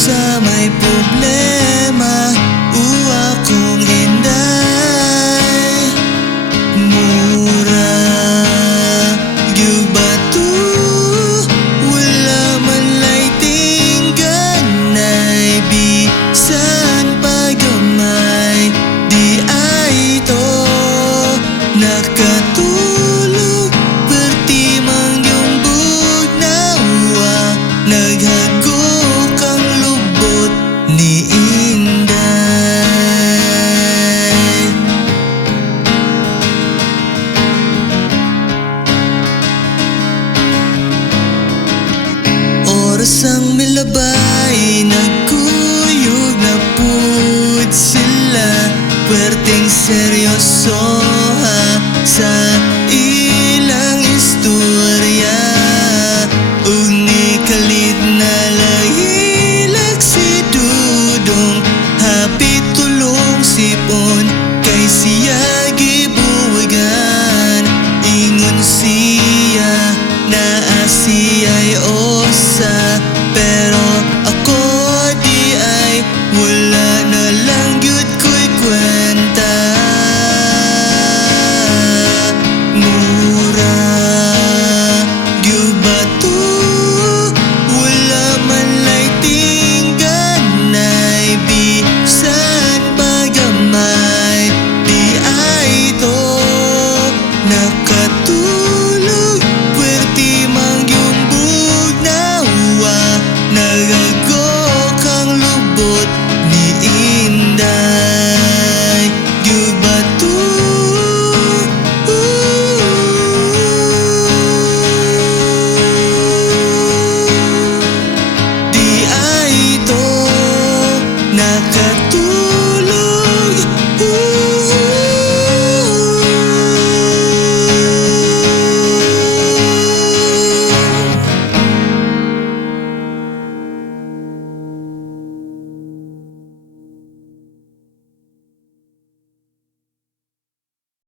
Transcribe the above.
sa may problema, akong inday. Mura gyud bato, wala man lay tingganay. Bisan pagamay, di ay to nakatulog. Perti mang yung bugnawa, naghagok ang lubot ni Inday. Oras ang milabay, nagkuyog na pud sila. Perting seryoso